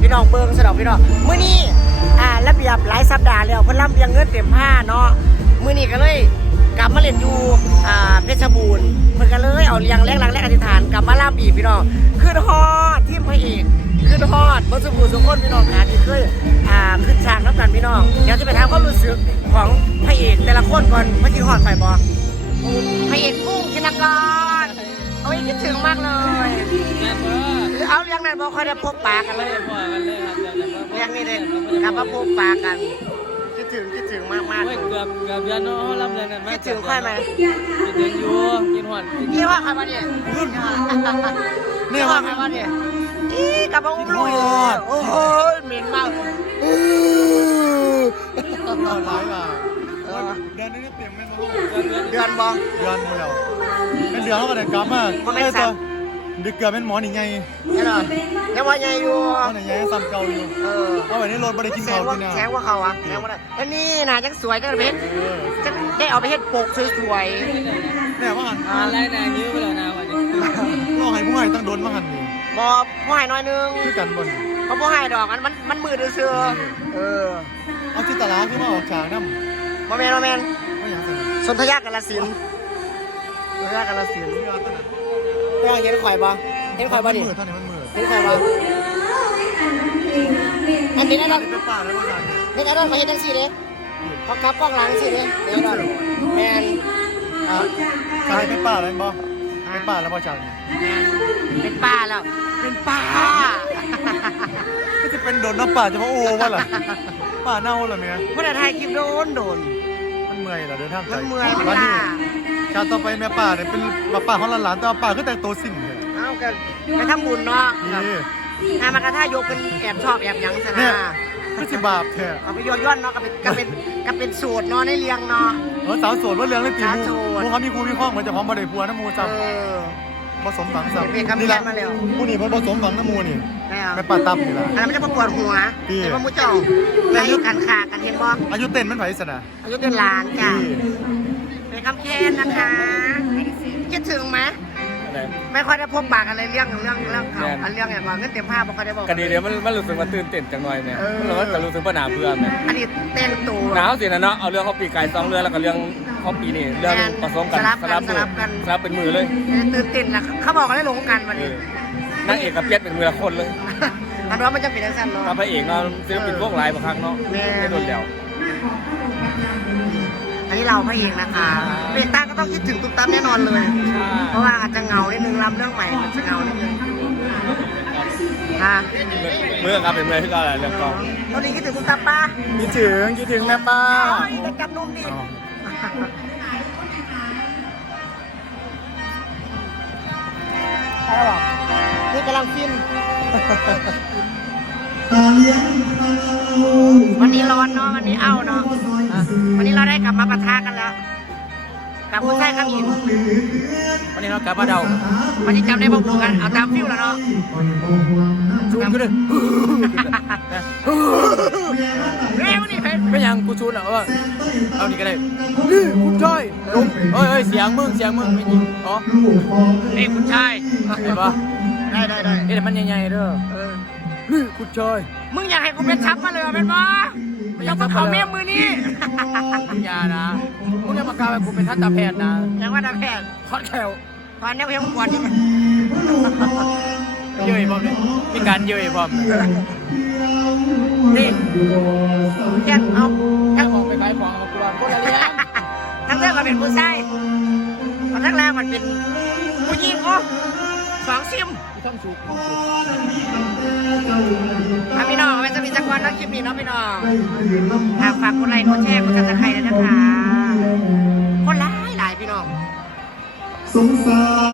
พี่น้องเบิ่งสะดอกพี่น้องมื้อนี้ระเบียบหลายสัปดาห์แล้วเพิ่นลำเลียงเงินเต็มผ้าเนาะมื้อนี้ก็เลยกลับมาเล่นอยู่เพชรบูรณ์เพิ่นก็เลยเอาเลี้ยงแรกหลังแรกอธิษฐานกลับมาลำอีกพี่น้องขึ้นฮอดทีมพระเอกขึ้นฮอดเบิ่งสบู่สุคนพี่น้องที่เคยขึ้นฉากนับกันพี่น้องเดี๋ยวจะไปถามความรู้สึกของพระเอกแต่ละคนก่อนเมื่อกี้ฮอดไปบ่พระเอกกุ้งธินกรโอ้ยคิดถึงมากเลยเอาเรื่องนั้นบอกเขาได้พบปะกันเลยเรื่องนี้เลยกลับมาพบปะกันคิดถึงมากเกือบยันน้องรับเลยนั่นคิดถึงใครไหมคิดถึงอยู่กินหวานนี่ว่าใครมาเนี่ยนี่ว่าใครมาเนี่ยอีกลับมาอุ้มลูกโอ้โหเหม็นมากร้ายว่ะเดือนนึงก็เต็มไม่รู้เดือนบอเดือนเดียวเป็นเดือนเขาก็ได้กลับมาดึกเกือบเป็นหมอหนิไงแน่นอนยังว่าไงอยู่หนิไงซ้ำเก่าอยู่เอาไว้ในรถไม่ได้กินแสข้างวว่ากินแสงว่าเขาอะแสงว่าได้แล้วนี่นะจังสวยจังเพชรจะได้เอาไปเฮ็ดปกสวยแม่ว่าหันอะไรนะยื้อไปแล้วนะวันนี้เราให้ผู้ให้ตั้งโดนมาหันนี่ๆบอผู้ให้น้อยนึงคือกันบนเขาผู้ให้ดอกมันมือดื้อเสือเอาที่ตลาดขึ้นมาออกฉากน้ำมาแมนไม่อยากสนิทสนธยากาฬสินธุ์สนธยากาฬสินธุ์ไปเห็นข่อยบ่เห็นข่อยบ่ดิมือท่านนี่มันมือเห็นข่อยบ่อันนี้นะเป็นป่าแล้วก็ฉากเนี่ยเห็นอันนั้นมาเห็นทั้งสี่เลยเขากลับกล้องหลังสิเลยเดี๋ยวก่อนแมนฉากเป็นป่าแล้วบ่เป็นป่าแล้วพอฉากนี่เป็นป้าแล้วเป็นป้าก็จะเป็นโดนน้ำป่าจะมาโอ้ว่าล่ะป่าเน่าเหรอเมียเมื่อไทยคลิปโดนมันเมื่อยเหรอเดินทางไกลมันเมื่อยมันบ้านล่านี้ชาติต่อไปแม่ป่าเนี่ยเป็นป่าของหลานๆแต่ว่าป่าก็แต่งตัวสิ่งเนี่ยเอากันไปทำบุญเนาะนี่ถ้ามากระท่ายกเป็นแอบชอบแอบยังสเนี่นะย ก็สิบาปแท้เอาไปย้อนเนาะกับเป็นสูตรเนาะในเลี้ยงเนาะสาวโสดว่าเรื่องเล่นตีสาวมูโสดมูเขามีครูมีข้องเหมือนจะพร้อมบ่ได้ผัวน้ำมูซ้ำผสมฝังซ้ำเป็นคำนี่แย้แหละงมาแล้วผู้นี้ผสมฝังน้ำมูนี่ได้เอาเป็นป่าตับนี่แหละอันนั้นไม่ได้ประกวดหัวพี่เป็นว่ามุ้งจ่องไล่กันขากันเห็นบ่อายุเต้นมันไผสนะอายุเป็นล้านจ้ะเป็นคำแค้นนะคะคิดถึงไหมอะไรไม่ค่อยได้พบปากกันเลยเรื่องเขาอันเรื่องอย่างว่าเงินเต็มภาพไม่ค่อยได้บอกกันดีเดี๋ยวมันรู้สึกว่าตื่นเต้นจังหน่อยเนี่ยเราก็รู้สึกว่าหนาเบื่อเนี่ยอันนี้เต้นตัวหนาวสินะเนาะเอาเรื่องเขาปีไก่2เรื่องแล้วก็เรื่องเขาปีนี่เรื่องผสมกันสลับเป็นมือเลยตื่นเต้นนะเขาบอกกันได้ลงกันวันนี้นางเอกกับเปียกเป็นมือละคนเลยอันว่ามันจะเป็นสั้นเนาะกับพระเอกเนาะศิลปินพวกหลายบางครั้งเนาะไม่โดนแล้วอันนี้เราพระเอกนะคะเบต้าก็ต้องคิดถึงตุ๊กตาแน่นอนเลย เพราะว่าอาจจะเงานิดนึงรำเรื่องใหม่มันจะเงานิดนึงค่ะเมื่อครับเป็นเมื่อที่เราเรื่องกองตอนนี้คิดถึงตุ๊กตาป้าคิดถึงแม่ป้าไปจับนุ่มดิอะไรบอกนี่กำลังฟินวันนี้ร้อนเนาะวันนี้เอาเนาะวันนี้เราได้กลับมาปะทะกันแล้วกับผู้ชายข้างหินวันนี้เรากลับมาเดาวันนี้จำได้บ่บูกันเอาตามฟิวแล้วเนาะชูนก็เลยเร็วนี่เพชรไม่ยังกูชูนอ่ะเอานี่ก็ได้คุณจ้อยลุงเอ้ยเสียงมึงไม่ยิงอ๋อเอ้คุณชายเห็นปะได้เดี๋ยวมันใหญ่ๆเด้อคุณจ้อยมึงอยากให้กูเป็นชับมาเลยเป็นบ่ยังมาเขาเมียมือนี่อย่านะมึงจะมากล่าวให้กูเป็นทันตแพทย์นะยังว่าดาแพทย์คอดแคลตอนนี้กูยังปวดอยู่เยอะพร้อมเลยมีการเยอะพร้อมนี่แค่เอาถ้าออกไปขายของเอากวนคนละเลี้ยงทั้งเรื่องมันเป็นผู้ชายทั้งแรกมันเป็นผู้หญิงโอ้2 ซิมต้องสูบพี่น้องเอาไว้จะมีจักรวาลนักคลิปนี้เนาะพี่น้องฝากกดไลค์กดแชร์กดซับสไครต์ด้วยนะคะคนหลายพี่น้องสงสาร